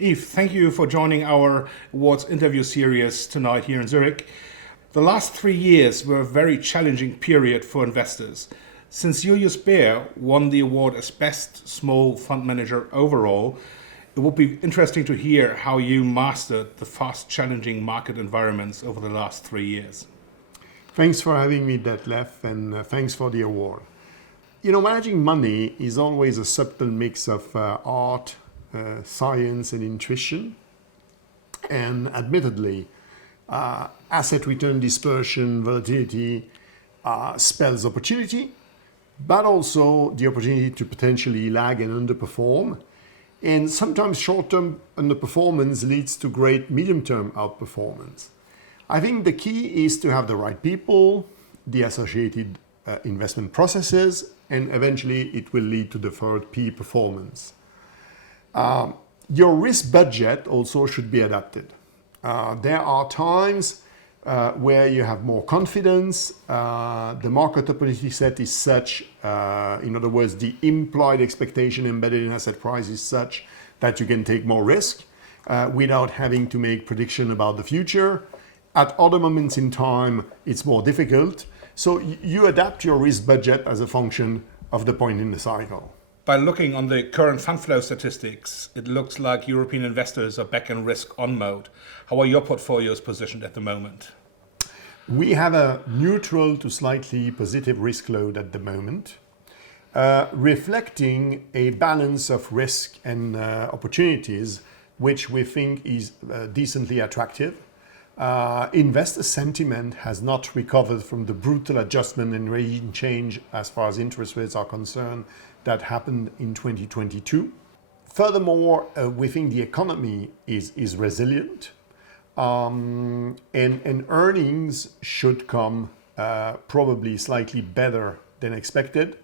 Yves, thank you for joining our awards interview series tonight here in Zurich. The last 3 years were a very challenging period for investors. Since Julius Baer won the award as Best Small Fund Manager overall, it would be interesting to hear how you mastered the fast challenging market environments over the last 3 years. Thanks for having me, Detlef, and thanks for the award. Managing money is always a subtle mix of art, science, and intuition. And admittedly, asset return dispersion, volatility spells opportunity, but also the opportunity to potentially lag and underperform. And sometimes short-term underperformance leads to great medium-term outperformance. I think the key is to have the right people, the associated investment processes, and eventually it will lead to deferred P performance. Your risk budget also should be adapted. There are times where you have more confidence, the market opportunity set is such, in other words, the implied expectation embedded in asset price is such that you can take more risk without having to make prediction about the future. At other moments in time, it's more difficult. So you adapt your risk budget as a function of the point in the cycle. By looking on the current fund flow statistics, it looks like European investors are back in risk on mode. How are your portfolios positioned at the moment? We have a neutral to slightly positive risk load at the moment, reflecting a balance of risk and opportunities, which we think is decently attractive. Investor sentiment has not recovered from the brutal adjustment and regime change as far as interest rates are concerned that happened in 2022. Furthermore, we think the economy is resilient, and earnings should come probably slightly better than expected,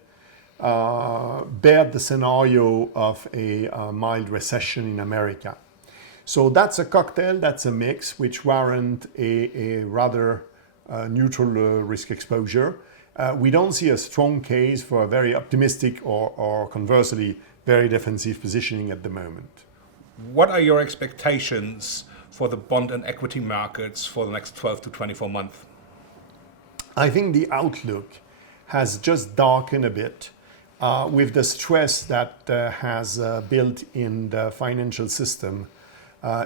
bear the scenario of a mild recession in America. So that's a cocktail, that's a mix, which warrant a rather neutral risk exposure. We don't see a strong case for a very optimistic or conversely very defensive positioning at the moment. What are your expectations for the bond and equity markets for the next 12 to 24 months? I think the outlook has just darkened a bit with the stress that has built in the financial system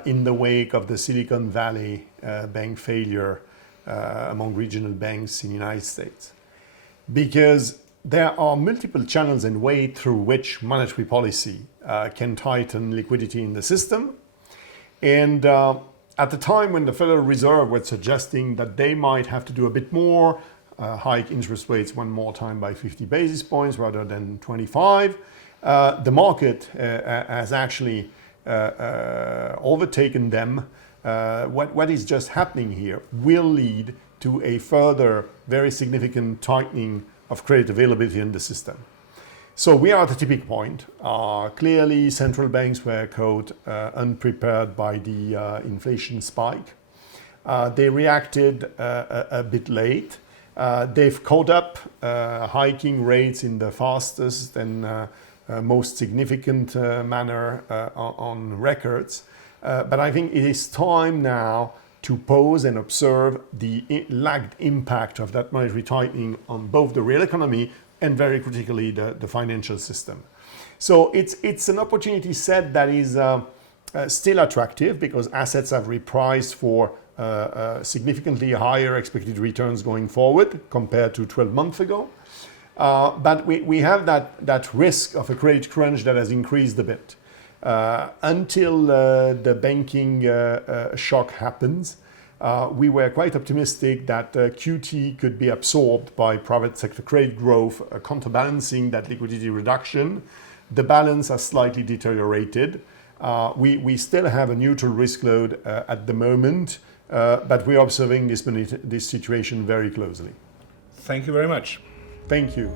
in the wake of the Silicon Valley bank failure among regional banks in the United States. Because there are multiple channels and ways through which monetary policy can tighten liquidity in the system. And at the time when the Federal Reserve was suggesting that they might have to do a bit more, hike interest rates one more time by 50 basis points rather than 25, the market has actually overtaken them. What is just happening here will lead to a further very significant tightening of credit availability in the system. So we are at a tipping point. Clearly, central banks were caught unprepared by the inflation spike. They reacted a bit late. They've caught up, hiking rates in the fastest and most significant manner on records. But I think it is time now to pause and observe the lagged impact of that monetary tightening on both the real economy and very critically the financial system. So it's an opportunity set that is still attractive because assets have repriced for significantly higher expected returns going forward compared to 12 months ago. But we have that risk of a credit crunch that has increased a bit. Until the banking shock happens, we were quite optimistic that QT could be absorbed by private sector credit growth, counterbalancing that liquidity reduction. The balance has slightly deteriorated. We still have a neutral risk load at the moment, but we're observing this situation very closely. Thank you very much. Thank you.